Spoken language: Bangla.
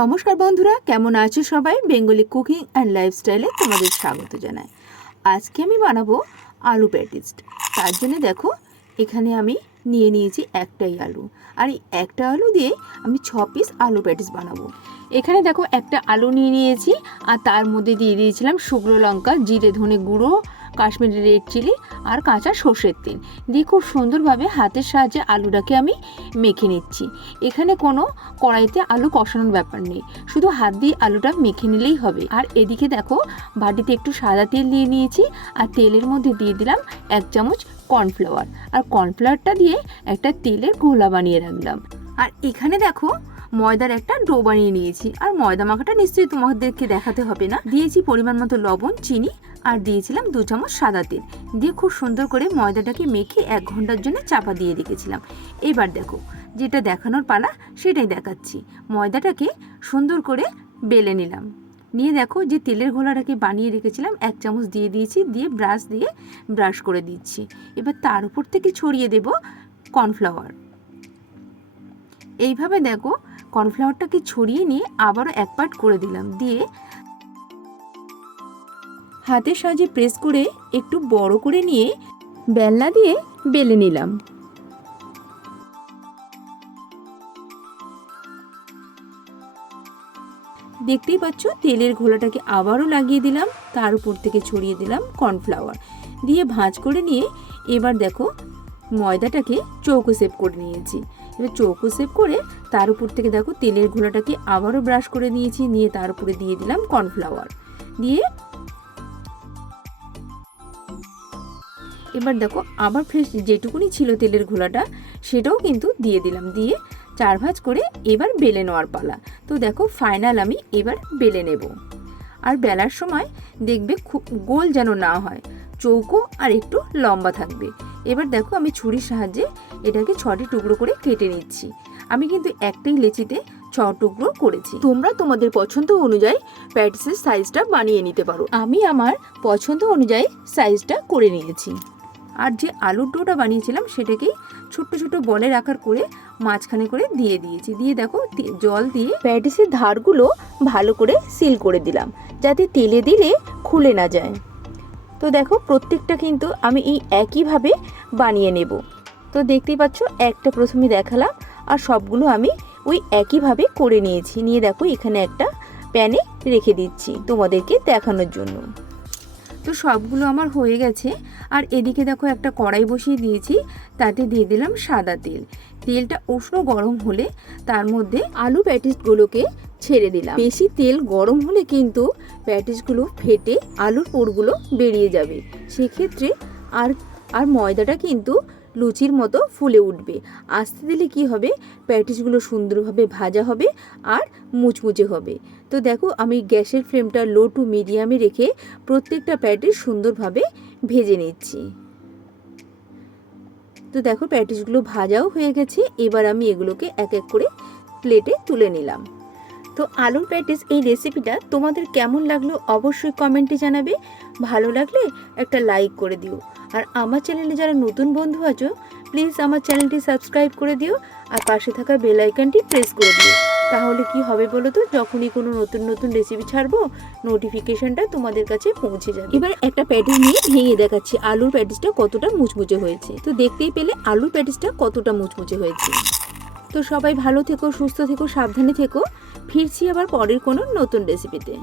নমস্কার বন্ধুরা, কেমন আছো সবাই? বেঙ্গলি কুকিং অ্যান্ড লাইফস্টাইলে তোমাদের স্বাগত জানাই। আজকে আমি বানাবো আলু প্যাটিস্ট। তার জন্য দেখো, এখানে আমি নিয়ে নিয়েছি একটাই আলু। আর এই একটা আলু দিয়ে আমি ছ পিস আলু প্যাটিস বানাবো। এখানে দেখো একটা আলু নিয়ে নিয়েছি, আর তার মধ্যে দিয়ে দিয়েছিলাম শুকনো লঙ্কা, জিরে ধনে গুঁড়ো কাশ্মীরি রেড চিলি আর কাঁচা সর্ষের তেল। দিয়ে খুব সুন্দরভাবে হাতের সাহায্যে আলুটাকে আমি মেখে নিচ্ছি। এখানে কোনো কড়াইতে আলু কষানোর ব্যাপার নেই। শুধু হাত দিয়ে আলুটা মেখে নিলেই হবে। আর এদিকে দেখো, বাটিতে একটু সাদা তেল দিয়ে নিয়েছি। আর তেলের মধ্যে দিয়ে দিলাম এক চামচ কর্নফ্লাওয়ার। আর কর্নফ্লাওয়ারটা দিয়ে একটা তেলের গোলা বানিয়ে রাখলাম। আর এখানে দেখো, ময়দার একটা ডো বানিয়ে নিয়েছি। আর ময়দা মাখাটা নিশ্চয়ই তোমাদেরকে দেখাতে হবে না। দিয়েছি পরিমাণ মতো লবণ, চিনি আর দিয়েছিলাম দু চামচ সাদা তেল। দিয়ে খুব সুন্দর করে ময়দাটাকে মেখে এক ঘণ্টার জন্য চাপা দিয়ে রেখেছিলাম। এবার দেখো, যেটা দেখানোর পালা, সেটাই দেখাচ্ছি। ময়দাটাকে সুন্দর করে বেলে নিলাম। নিয়ে দেখো যে তেলের ঘোলাটাকে বানিয়ে রেখেছিলাম, এক চামচ দিয়ে দিয়েছি, দিয়ে ব্রাশ দিয়ে ব্রাশ করে দিচ্ছি। এবার তার উপর থেকে ছড়িয়ে দেব কর্নফ্লাওয়ার। এইভাবে দেখো, কর্নফ্লাওয়ারটাকে ছড়িয়ে নিয়ে আবারও এক পার্ট করে দিলাম। দিয়ে হাতের সাহায্যে প্রেস করে একটু বড় করে নিয়ে বেলনা দিয়ে বেলে নিলাম। দেখতেই পাচ্ছ, তেলের ঘোলাটাকে আবারও লাগিয়ে দিলাম, তার উপর থেকে ছড়িয়ে দিলাম কর্নফ্লাওয়ার। দিয়ে ভাঁজ করে নিয়ে এবার দেখো, ময়দাটাকে চৌকো সেপ করে নিয়েছি। এবার চৌকো সেপ করে তার উপর থেকে দেখো, তেলের ঘোলাটাকে আবারও ব্রাশ করে নিয়েছি, নিয়ে তার উপরে দিয়ে দিলাম কর্নফ্লাওয়ার। দিয়ে এবার দেখো, আবার ফ্রেশ যেটুকুনি ছিল তেলের ঘোলাটা, সেটাও কিন্তু দিয়ে দিলাম। দিয়ে চার ভাঁজ করে এবার বেলে নেওয়ার পালা। তো দেখো ফাইনাল আমি এবার বেলে নেব। আর বেলার সময় দেখবে খুব গোল যেন না হয়, চৌকো আর একটু লম্বা থাকবে। এবার দেখো, আমি ছুরির সাহায্যে এটাকে ছটি টুকরো করে কেটে নিচ্ছি। আমি কিন্তু একটাই লেচিতে ছ টুকরো করেছি। তোমরা তোমাদের পছন্দ অনুযায়ী প্যাটিসের সাইজটা বানিয়ে নিতে পারো। আমি আমার পছন্দ অনুযায়ী সাইজটা করে নিয়েছি। আর যে আলুর ডোটা বানিয়েছিলাম সেটাকেই ছোট্ট ছোট বলের আকার করে মাঝখানে করে দিয়ে দিয়েছি। দিয়ে দেখো জল দিয়ে প্যাটিসের ধারগুলো ভালো করে সিল করে দিলাম যাতে তেলে দিলে খুলে না যায়। তো দেখো প্রত্যেকটা কিন্তু আমি এই একইভাবে বানিয়ে নেব। তো দেখতেই পাচ্ছ একটা প্রথমে দেখালাম আর সবগুলো আমি ওই একইভাবে করে নিয়েছি। নিয়ে দেখো এখানে একটা প্যানে রেখে দিচ্ছি তোমাদেরকে দেখানোর জন্য। তো সবগুলো আমার হয়ে গেছে। আর এদিকে দেখো একটা কড়াই বসিয়ে দিয়েছি, তাতে দিয়ে দিলাম সাদা তেল। তেলটা উষ্ণ গরম হলে তার মধ্যে আলু প্যাটিসগুলোকে ছেড়ে দিলাম। বেশি তেল গরম হলে কিন্তু প্যাটিসগুলো ফেটে আলুর পোরগুলো বেরিয়ে যাবে। সেক্ষেত্রে আর আর ময়দাটা কিন্তু লুচির মতো ফুলে উঠবে। আস্তে দিলে কি হবে? প্যাটিসগুলো সুন্দরভাবে ভাজা হবে আর মুচমুচে হবে। তো দেখো, আমি গ্যাসের ফ্লেমটা লো টু মিডিয়ামে রেখে প্রত্যেকটা প্যাটিস সুন্দরভাবে ভেজে নিচ্ছি। তো দেখো, প্যাটিসগুলো ভাজাও হয়ে গেছে। এবার আমি এগুলোকে এক এক করে প্লেটে তুলে নিলাম। তো আলুর প্যাটিস এই রেসিপিটা তোমাদের কেমন লাগল অবশ্যই কমেন্টে জানাবে। ভালো লাগলে একটা লাইক করে দিও। আর আমার চ্যানেলে যারা নতুন বন্ধু আছো প্লিজ আমার চ্যানেলটি সাবস্ক্রাইব করে দিও আর পাশে থাকা বেল আইকনটি প্রেস করে দিও। তাহলে কি হবে বলো তো যখনই কোনো নতুন নতুন রেসিপি ছাড়বো নোটিফিকেশনটা তোমাদের কাছে পৌঁছে যাবে। এবার একটা প্যাটিস নিয়ে ভেঙে দেখাচ্ছি আলুর প্যাটিসটা কতটা মুচমুচে হয়েছে। তো দেখতেই পেলে আলুর প্যাটিসটা কতটা মুচমুচে হয়েছে। তো সবাই ভালো থেকো, সুস্থ থেকো, সাবধানে থেকো। ফিরছি আবার পরের কোনো নতুন রেসিপিতে